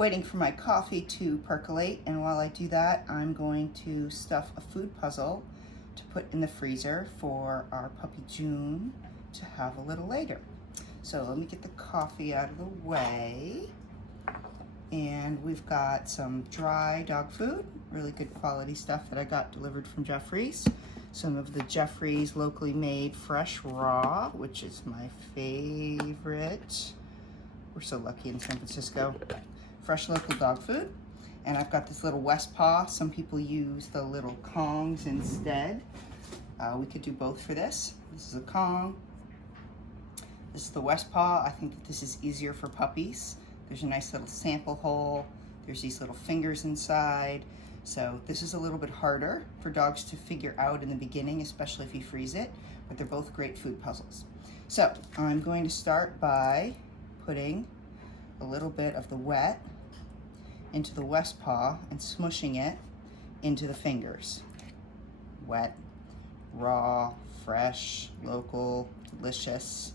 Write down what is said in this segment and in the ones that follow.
waiting for my coffee to percolate, and while I do that, I'm going to stuff a food puzzle to put in the freezer for our puppy June to have a little later. So let me get the coffee out of the way. And we've got some dry dog food, really good quality stuff that I got delivered from Jeffrey's. Some of the Jeffrey's locally made fresh raw, which is my favorite. We're so lucky in San Francisco. Fresh local dog food. And I've got this little West Paw. Some people use the little Kongs instead. We could do both for this. This is a Kong. This is the West Paw. I think that this is easier for puppies. There's a nice little sample hole. There's these little fingers inside. So this is a little bit harder for dogs to figure out in the beginning, especially if you freeze it, but they're both great food puzzles. So I'm going to start by putting a little bit of the wet into the West Paw and smushing it into the fingers. Wet, raw, fresh, local, delicious.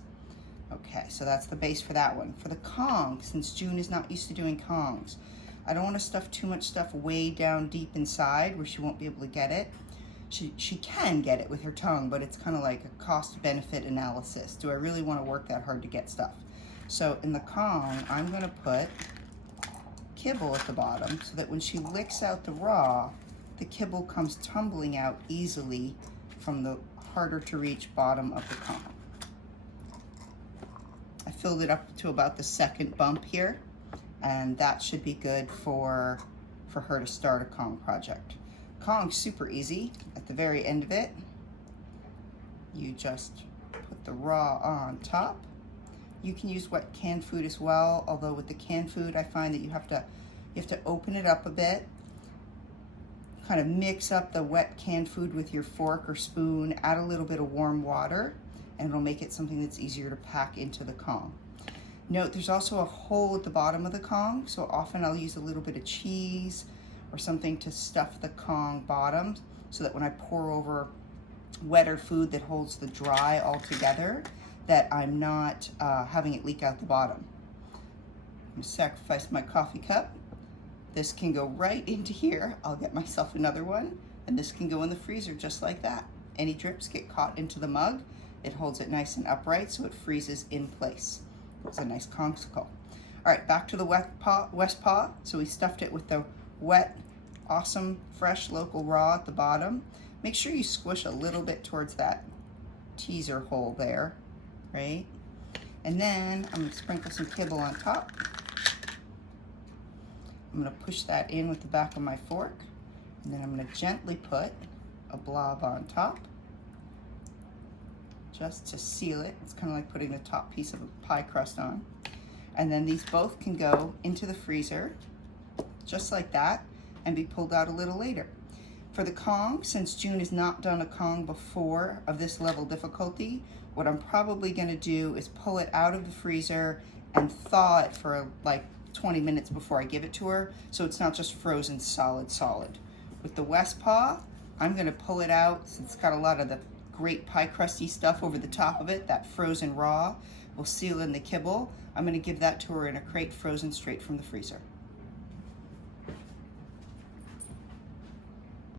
Okay, so that's the base for that one. For the Kong, since June is not used to doing Kongs, I don't want to stuff too much stuff way down deep inside where she won't be able to get it. She can get it with her tongue, but it's kind of like a cost-benefit analysis. Do I really want to work that hard to get stuff? So in the Kong, I'm going to put kibble at the bottom so that when she licks out the raw, the kibble comes tumbling out easily from the harder to reach bottom of the Kong. I filled it up to about the second bump here, and that should be good for her to start a Kong project. Kong's super easy. At the very end of it, you just put the raw on top. You can use wet canned food as well, although with the canned food I find that you have to open it up a bit, kind of mix up the wet canned food with your fork or spoon, add a little bit of warm water, and it'll make it something that's easier to pack into the Kong. Note there's also a hole at the bottom of the Kong, so often I'll use a little bit of cheese or something to stuff the Kong bottom so that when I pour over wetter food that holds the dry all together, that I'm not having it leak out the bottom. I'm gonna sacrifice my coffee cup. This can go right into here. I'll get myself another one, and this can go in the freezer just like that. Any drips get caught into the mug. It holds it nice and upright so it freezes in place. It's a nice Kongsicle. All right, back to the West Paw. So we stuffed it with the wet, awesome, fresh, local raw at the bottom. Make sure you squish a little bit towards that teaser hole there, right? And then I'm gonna sprinkle some kibble on top. I'm gonna push that in with the back of my fork, and then I'm gonna gently put a blob on top, just to seal it. It's kind of like putting the top piece of a pie crust on. And then these both can go into the freezer, just like that, and be pulled out a little later. For the Kong, since June has not done a Kong before of this level difficulty, what I'm probably gonna do is pull it out of the freezer and thaw it for like 20 minutes before I give it to her, so it's not just frozen solid. With the West Paw, I'm gonna pull it out since it's got a lot of the great pie crusty stuff over the top of it. That frozen raw will seal in the kibble. I'm gonna give that to her in a crate frozen straight from the freezer.